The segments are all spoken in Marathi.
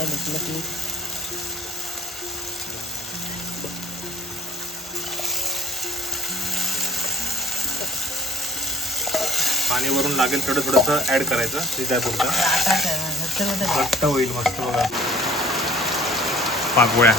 सगळं भेटलं की पाणी वरून लागेल थोडं थोडंसं ऍड करायचं शिजायपुरतं घट्ट घट्ट होईल मस्त बघा. पाकवळ्या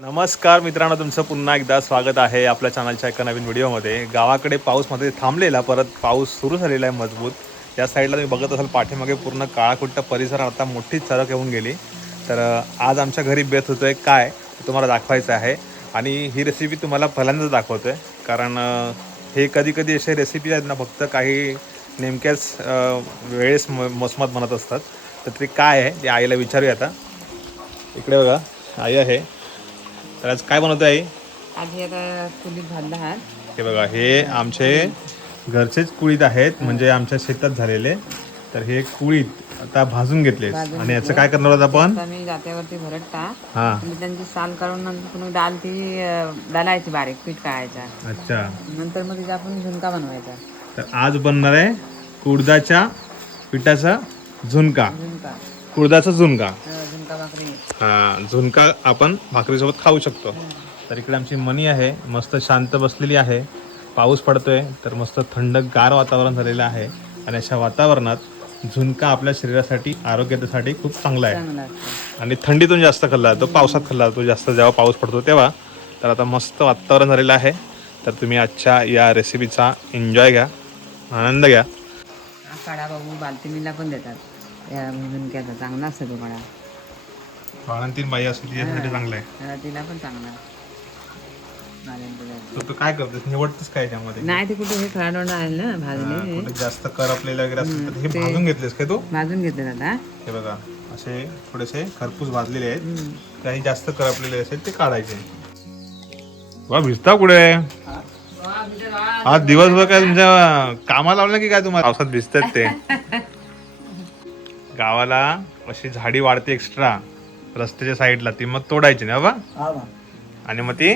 नमस्कार मित्रांनो तुमचं पुन्हा एकदा स्वागत आहे आपल्या चॅनलच्या एका नवीन व्हिडिओमध्ये गावाकडे पाऊसमध्ये थांबलेला परत पाऊस सुरू झालेला आहे मजबूत. या साईडला तुम्ही बघत असाल पाठीमागे पूर्ण काळाकुट्ट परिसर आता मोठी चरक येऊन गेली. तर आज आमच्या घरी बेत होतोय. काय? ते तुम्हाला दाखवायचं आहे. आणि ही रेसिपी तुम्हाला पहिल्यांदाच दाखवतोय. कारण अं, हे कधी कधी असे रेसिपी आहेत ना फक्त काही नेमक्याच वेळेस म मोसमात म्हणत असतात. तर ते काय आहे ते आईला विचारूया आता. इकडे बघा आई आहे. तर आज काय बनवतो आई? आधी आता चुलीत भाजला आहात हे बघा हे आमचे घरचेच कुळीत आहेत म्हणजे आमच्या शेतात झालेले. तर हे कुळीत आता भाजून घेतले. भाजून आणि याचं काय करणार आहोत आपण? जात्यावरती भरटता हा. आणि त्यांची साल काढून नंतर पुन्हा डाल ती अं, डालायची बारीक पीठ काढायचा अच्छा. नंतर मग तिचा आपण झुणका बनवायचा. तर आज बनणार आहे कुडदाच्या पिठाचा झुणका. झुणका. कुडदाचा झुणका. अं, झुणका भाकरी. हा झुणका आपण भाकरीसोबत खाऊ शकतो. तर इकडे आमची मनी आहे मस्त शांत बसलेली आहे. पाऊस पडतोय तर मस्त थंडगार वातावरण झालेलं आहे. आणि अशा वातावरणात झुणका आपल्या शरीरासाठी आरोग्यासाठी खूप चांगला आहे. आणि थंडीतून जास्त खाल्ला जातो पावसात खाल्ला जातो जास्त जेव्हा पाऊस पडतो तेव्हा. तर आता मस्त वातावरण झालेलं आहे. तर तुम्ही आजच्या या रेसिपीचा एन्जॉय घ्या आनंद घ्या. काढा बाबू बालतिनीला पण देतात. या झुणक्याचा चांगला असतो तो काढा. बाळंतीन बाई असेल तिच्यासाठी चांगलं आहे. तिला पण चांगला तर तू काय करतेस? निवडतेस काय त्यामध्ये? नाही ते कुठे हे खराडोंड आहे ना भाजले कुठे जास्त करपलेलं वगैरे असेल तर हे भाजून घेतलेस काय तू? भाजून घेतले आता. हे बघा असे थोडेसे खरपूस भाजलेले आहेत. काही जास्त करपलेले असेल ते काढायचे. वा भिजता कुठे? आज दिवसभर काय तुमच्या कामाला लावलं की काय तुम्हाला? पावसात भिजतात ते. गावाला अशी झाडी वाढते एक्स्ट्रा रस्त्याच्या साईडला ती मग तोडायची ना बाबा. आणि मग ती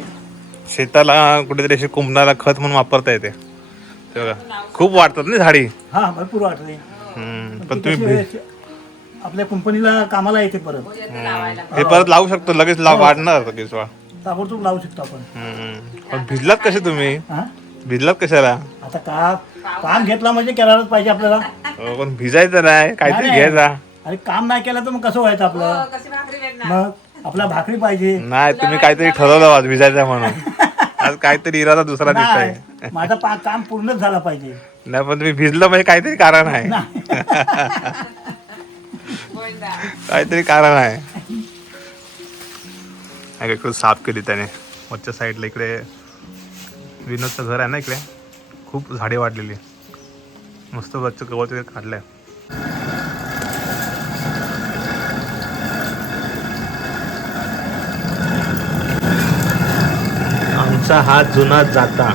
शेताला कुठेतरी अशी कुंपणाला खत म्हणून वापरता येते. ते बघा. खूप वाढतात ना झाडी. हा भरपूर वाटते हम्म, पण तुम्ही भी- आपल्या कंपनीला कामाला येते परत. हे परत लावू शकतो लगेच लाव वाढणार लगेच वा ताबडतोब लावू शकतो आपण. हम्म. पण भिजलात कसे तुम्ही? हा? भिजलात कशाला? आता का काम घेतला म्हणजे करायलाच पाहिजे आपल्याला. अहो, पण भिजायचं नाही. काहीतरी. घ्यायचा अरे काम नाही केलं तर मग कसं व्हायचं आपलं? मग आपला भाकरी पाहिजे. नाही तुम्ही काहीतरी ठरवलं आज भिजायचं म्हणून. आज काहीतरी इरादा दुसरा दिसतोय. नाही माझं पा- काम पूर्णच झालं पाहिजे. नाही पण तुम्ही भिजलं म्हणजे काहीतरी कारण आहे. काहीतरी कारण आहे. इकडे साफ केली त्याने. वरच्या साईडला इकडे विनोदचं घर आहे ना इकडे? खूप झाडे वाढलेली. मस्त वरचं गवत वगैरे काढलंय. आमचा हा जुना जाता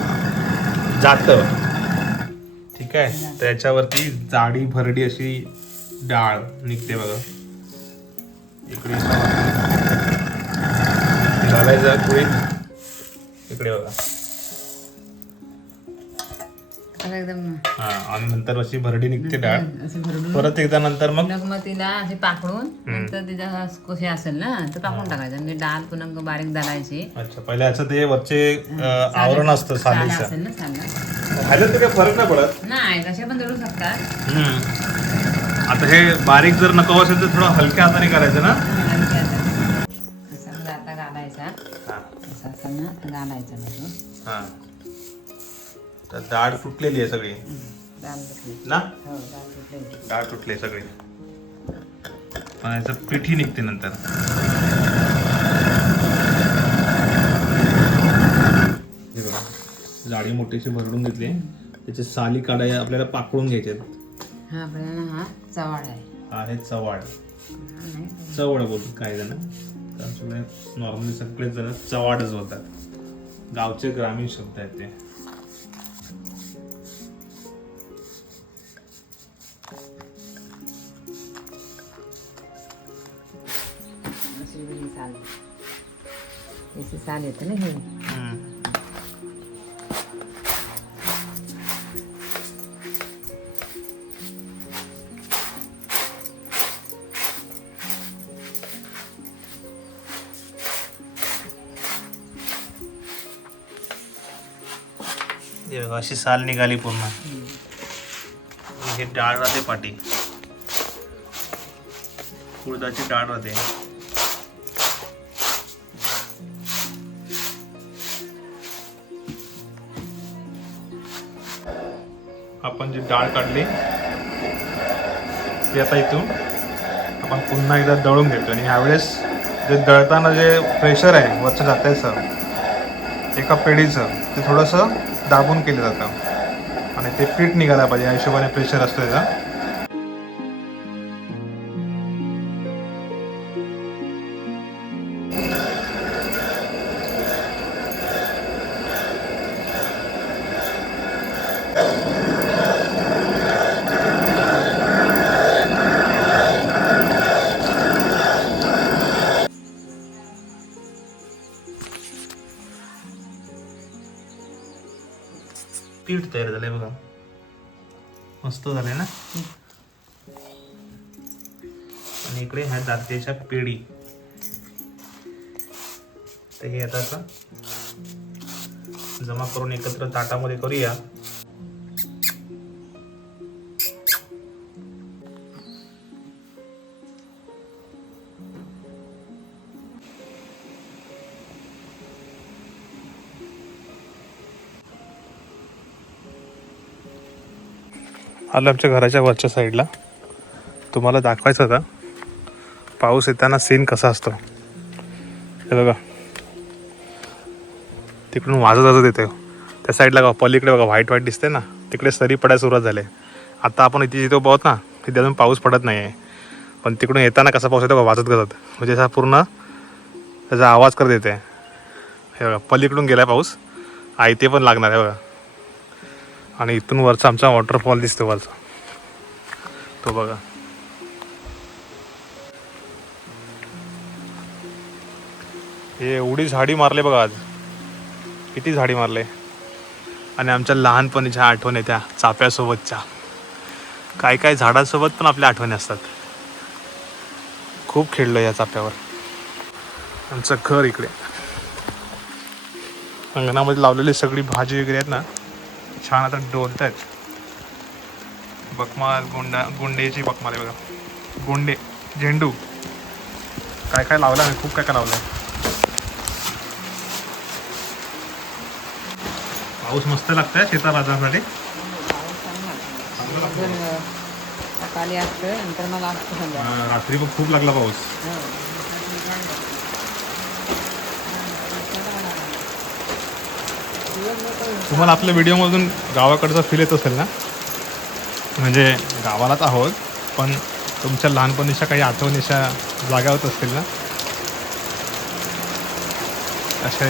जात. ठीक आहे? त्याच्यावरती जाडी भरडी अशी डाळ निघते बघा. इकडे घालायचं कुळीत इकडे बघा. आता एकदम. हा आणि नंतर अशी भरडी निघते डाळ. असं भरडून परत एकदा नंतर मग? मग मग तिला असे पाकडून नंतर तिच्या कशी असेल ना तर पाकडून टाकायचं. म्हणजे डाळ पुन्हा बारीक दळायची. अच्छा पहिले याचं ते वरचे अं, आवरण असतं साला सालीचं. असेल ना ह्याच्यात तर काही फरक नाही पडत. नाही कसे पण दळू शकतात. हम्म. आता हे बारीक जर नको असेल तर थोडं हलक्या हाताने करायचं ना? आणि आता असा जाता घालायचा. हा. असा घालायचा मग तो. हा. तर डाळ तुटलेली आहे सगळी. ना? हो डाळ तुटली डाळ तुटली आहे सगळी. पण याचं पिठी निघते नंतर. हे जाडी मोठीशी भरडून घेतली त्याचे साली काढाय आपल्याला पाकडून घ्यायचे हा आपल्याला हा आहे. हा नाही. चवड बोलतात काही जण. नॉर्मली सगळेच जण चवाडच बोलतात. गावचे ग्रामीण शब्द आहेत ते. असं साल येतं ना अशी साल निघाली पूर्ण. हे डाळ राहते पाटी. उडदाची डाळ राहते. आपण जी डाळ काढली ती आता इथून आपण पुन्हा एकदा दळून घेतो आणि ह्यावेळेस जे दळताना जे प्रेशर आहे वरचं जात्याचं एका पेढीचं ते थोडंसं दाबून केलं जातं. आणि ते पीठ निघायला पाहिजे या हिशोबाने प्रेशर असतं त्याचा मस्त झाले ना? आणि इकडे ह्या दात्याच्या पेढी. तर हे आता जमा करून एकत्र ताटामध्ये करूया. आलं आमच्या घराच्या वरच्या साईडला. तुम्हाला दाखवायचं होता. पाऊस येताना सीन कसा असतो. हे बघा. तिकडून वाजत वाजत येते त्या साईडला बघा पलीकडे बघा व्हाईट व्हाईट दिसते ना. तिकडे सरी पडायला सुरुवात झाली. आता आपण इथे जिथे पाहत ना तिथे अजून पाऊस पडत नाही आहे पण तिकडून येताना कसा पाऊस येतो बघा वाजत गजत म्हणजे असा पूर्ण त्याचा आवाज करत येते हे बघा पलीकडून गेला पाऊस. आई ते पण लागणार आहे बघा. आणि इथून वरचा आमचा वॉटरफॉल दिसतो वरचा. तो बघा. हे एवढी झाडी मारले बघा आज. किती झाडी मारले. आणि आमच्या लहानपणीच्या आठवणी त्या चाप्यासोबतच्या काय काय झाडांसोबत पण आपल्या आठवणी असतात. खूप खेळलो या चाप्यावर आमचं घर इकडे. अंगणामध्ये लावलेली सगळी भाजी वगैरे आहेत ना छान आता डोलत आहेत बकमाल गोंडा गोंडेची बकमाल आहे बघा. गोंडे झेंडू. काय काय लावलं आम्ही खूप काय काय लावलं पाऊस मस्त शेता मला असतं संध्याकाळी. अं, रात्री पण खूप लागला पाऊस हो. तुम्हाला आपल्या व्हिडिओमधून गावाकडचा फील येत असेल ना? म्हणजे गावालाच आहोत पण तुमच्या लहानपणीच्या काही आठवणी अशा जागा होत असतील ना? असे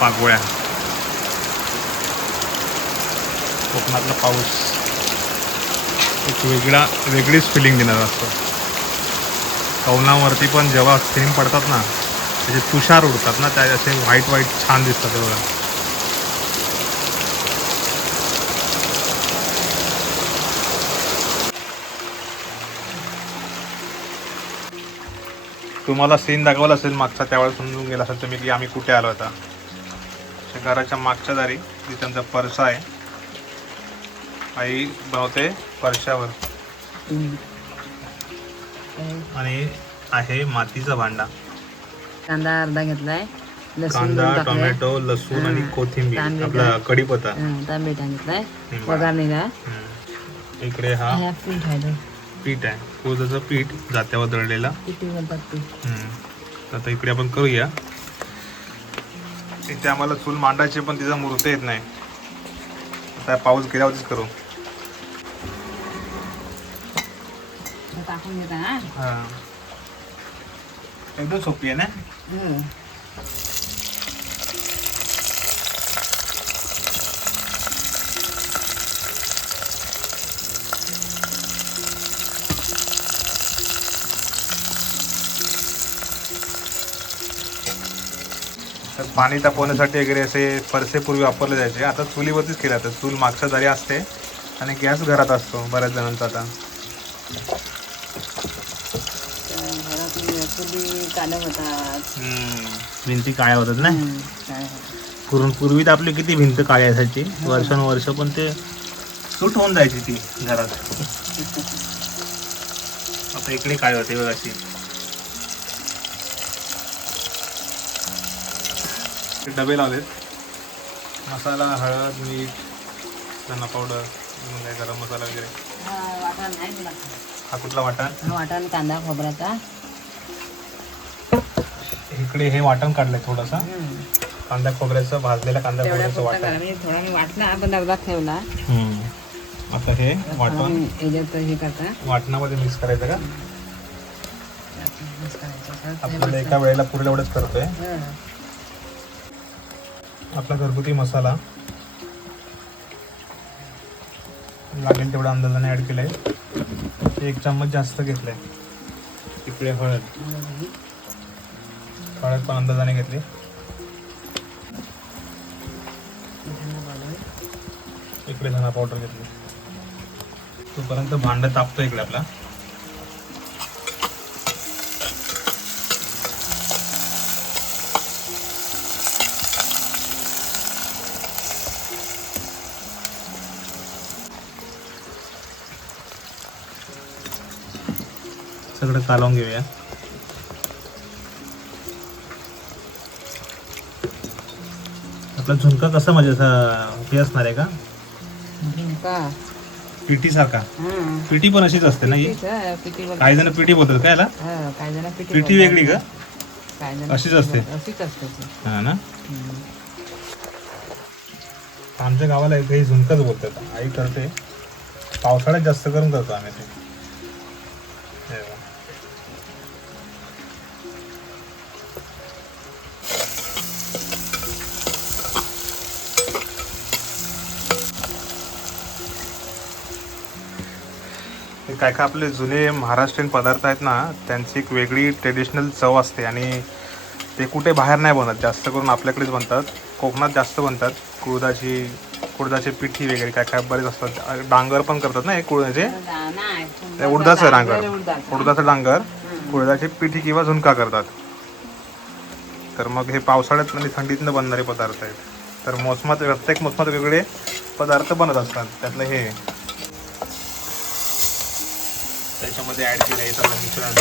पागोळ्या. कोकणातला पाऊस एक वेगळा वेगळीच फिलिंग देणार असतो. कौनावरती पण जेव्हा थेंब पडतात ना त्याचे तुषार उडतात ना त्या असे व्हाईट व्हाईट छान दिसतात बघा. तुम्हाला सीन दाखवला असेल मागचा त्यावेळेस समजून गेला असेल तुम्ही की आम्ही कुठे आलो होता घराच्या मागच्या दारी जिथे त्यांचा परसा आहे. आई बनवते परशावर आणि आहे मातीचा भांडा. कांदा अर्धा घेतलाय लसूण कांदा टोमॅटो लसूण आणि हां. कोथिंबीर तांबे आपला? कढीपत्ता तांबेटा घेतलाय हम्म. पगार हम्म. इकडे हा ह्या पीठ आहे. पीठ आहे कोजाचं पीठ जात्यावर दळलेला पिठी बोलतात ते हम्म. तर आता इकडे आपण करूया इथे आम्हाला चूल मांडायची पण तिचा मूर्त येत नाही आता पाऊस गेल्यावरतीच करू हे टाकून घेता हा हा एकदम सोपी आहे ना हम्म. तर पाणी तापवण्यासाठी वगैरे असे परसे पूर्वी वापरले जायचे. आता चुलीवरतीच केलं जातं चूल मागच्या दारी असते आणि गॅस घरात असतो बऱ्याच जणांचा आता. कालम भिंती काळ्या होतात ना? काय होतं. पूर्वी तर आपली किती भिंत काळी असायची? वर्षानुवर्ष पण ते सूट होऊन जायची ती घरात. आता इकडे काय होते बघ अशी. डबे लावलेत. मसाला हळद मीठ धना पावडर गरम मसाला वगैरे. हा. हा कुठला वाटण? हा, वाटाण कांदा खोबऱ्याचा इकडे हे वाटण काढलंय थोडंसं. कांदा खोबऱ्याचं भाजलेला कांदा खोबऱ्याचं वाटण. करा. थोडा मी वाटला पण डब्यात ठेवला. आता हे वाटण. मी याच्यात हे करता. वाटणामध्ये मिक्स करायचं का? आपल्याला एका वेळेला पुरेल एवढंच करतोय. आपला घरगुती मसाला. लागेल तेवढा अंदाजाने ऍड केलाय. एक चम्मच जास्त घेतलाय. इकडे हळद. हळद पण अंदाजाने घेतली. इकडे धना पावडर घेतली. तोपर्यंत भांड तापतो इकडे आपला. सगळं कालवून घेऊया. आपला झुणका कसा म्हणजे असा हे असणार आहे का झुणका. पिटी सारखा हा. पिटी पण अशीच असते ना ही आहे. काही जण पिटी बोलतात काय याला हा, काही जण बोलतात. वेगळी का काही जण अशीच असते? बोलतात. अशीच असते ती. हा ना हम्म. आमच्या गावाला काही झुणकच बोलतात आई करते पावसाळ्यात जास्त करून करतो आम्ही ते हे बघा. हे काय काय आपले जुने महाराष्ट्रीयन पदार्थ आहेत ना त्यांची एक वेगळी ट्रेडिशनल चव असते आणि ते कुठे बाहेर नाही बनत. जास्त करून आपल्याकडेच बनतात. कोकणात जास्त बनतात. कुळदाची कुळदाची पिठी वगैरे काय काय बरेच असतात. डांगर पण करतात ना हे कुळदाचे? उडदाचं डांगर उडदाचं. उडदाचं डांगर. कुळदाची पिठी किंवा झुणका करतात. तर मग हे पावसाळ्यात आणि थंडीतनं बनणारे पदार्थ आहेत. तर मोसमात प्रत्येक मोसमात वेगवेगळे पदार्थ बनत असतात. त्यातलं हे त्याच्यामध्ये ऍड केलं आहे सगळं मिश्रण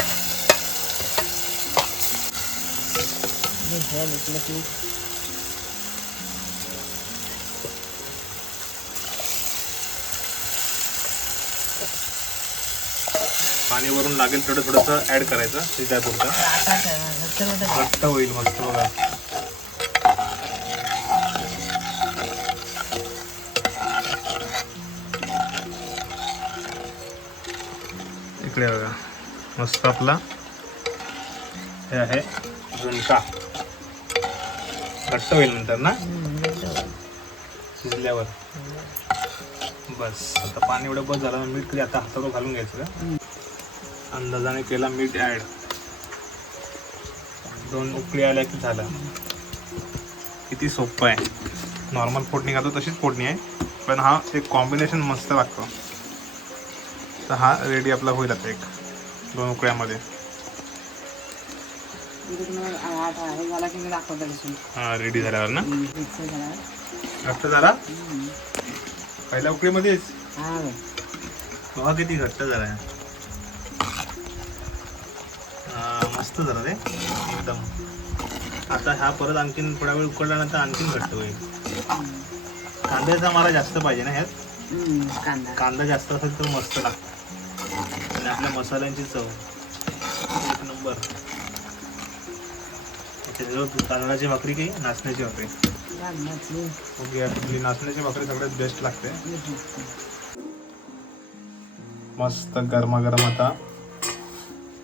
हे घेतलं की पाणी वरून लागेल थोडं थोडंसं ऍड करायचं शिजायपुरतं. घट्ट होईल मस्त बघा इकडे बघा. मस्त आपला. हे आहे झुणका. घट्ट होईल नंतर ना? शिजल्यावर. बस. आता पाणी एवढं बस झालं मीठ कधी आता हातावर घालून घ्यायचं का? अंदाजाने केला मीठ ॲड दोन उकळी आल्या की झालं. किती सोपं आहे. नॉर्मल फोडणी घालतो तशीच फोडणी आहे. पण हा एक कॉम्बिनेशन मस्त लागतो. तर हा रेडी आपला होईल आता एक. दोन उकळ्यामध्ये. हा रेडी झाल्यावर ना? घट्ट झाला? पहिल्या उकळीमध्येच? हा बघ. किती घट्ट झाला हा, मस्त झालं रे. एकदम. आता हा परत आणखीन थोडा वेळ उकडल्यानंतर आणखीन घट्ट होईल. कांद्याचा मारा जास्त पाहिजे ना ह्यात? कांदा जास्त असेल तर मस्त लागतं. आणि आपल्या मसाल्यांची चव. एक नंबर. तांदळाची भाकरी काही नाचण्याची भाकरी? ओके आपली नाचण्याची भाकरी सगळ्यात बेस्ट लागते. मस्त गरमागरम आता.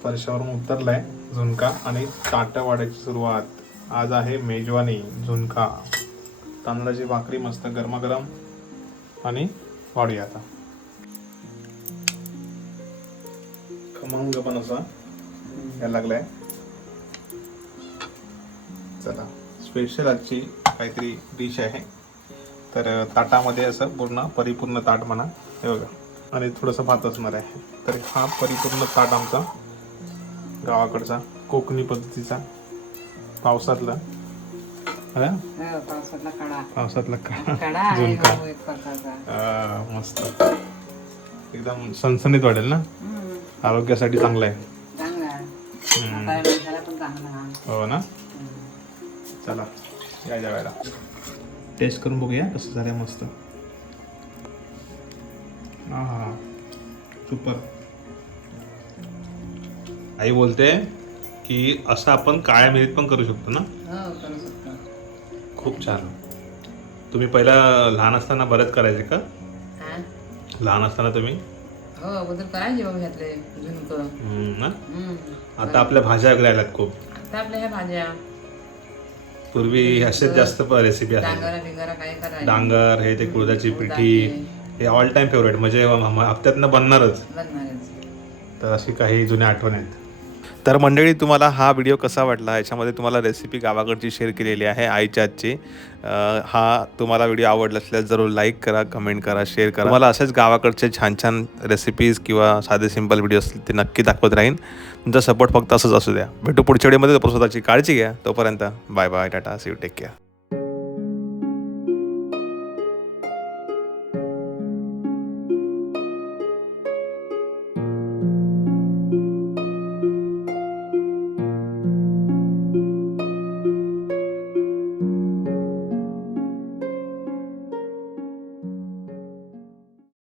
परशावरून उतरलाय झुणका आणि ताटं वाढायची सुरुवात. आज आहे मेजवानी झुणका. तांदळाची भाकरी मस्त गरमागरम आणि वाढूया आता. खमंग पण असा यायला लागलाय. चला. स्पेशल आजची काहीतरी डिश आहे. तर ताटामध्ये असं पूर्ण परिपूर्ण ताट म्हणा. हे बघा. आणि थोडंसं भात असणार आहे. तर हा परिपूर्ण ताट आमचा गावाकडचा कोकणी पद्धतीचा. पावसातला. हा? पावसातला कडा. झुणका. हो, मस्त. एकदम सणसणीत वाटेल ना? आरोग्यासाठी चांगलं आहे. चांगला आहे. म्हाताऱ्या माणसाला पण चांगला हा. हो ना? चला या जेवायला. टेस्ट करून बघूया कसं झालं मस्त. हा हा सुपर आई बोलते की असं आपण काळ्या मिरीत पण करू शकतो ना? हो करू शकतो. खूप छान. तुम्ही पहिला लहान असताना बरंच करायचे का? हा? लहान असताना तुम्ही? हो अगोदर करायचे बाबा ह्यातले झुणक. हम्म, ना? हम्म. आता आपल्या भाज्या वगैरे आल्यात खूप. आता आपल्या ह्या भाज्या. पूर्वी असेच जास्त रेसिपी आहेत डांगरा बिंगरा काय करायचं? डांगर हे ते कुळदाची पिठी हे ऑल टाइम फेवरेट म्हणजे हप्त्यातनं बनणारच. बनणारच. तर अशी काही जुन्या आठवणी आहेत. तर मंडळी तुम्हाला हा व्हिडिओ कसा वाटला? याच्यामध्ये तुम्हाला रेसिपी गावाकडची शेअर केलेली आहे आईच्या आजची हा तुम्हाला व्हिडिओ आवडला असल्यास जरूर लाईक करा कमेंट करा शेअर करा. मला असेच गावाकडचे छान छान रेसिपीज किंवा साधे सिंपल व्हिडिओ असतील ते नक्की दाखवत राहीन. तुमचा सपोर्ट फक्त असंच असू द्या. भेटू पुढच्या व्हिडिओमध्ये स्वतःची काळजी घ्या. तोपर्यंत bye bye tata see you take care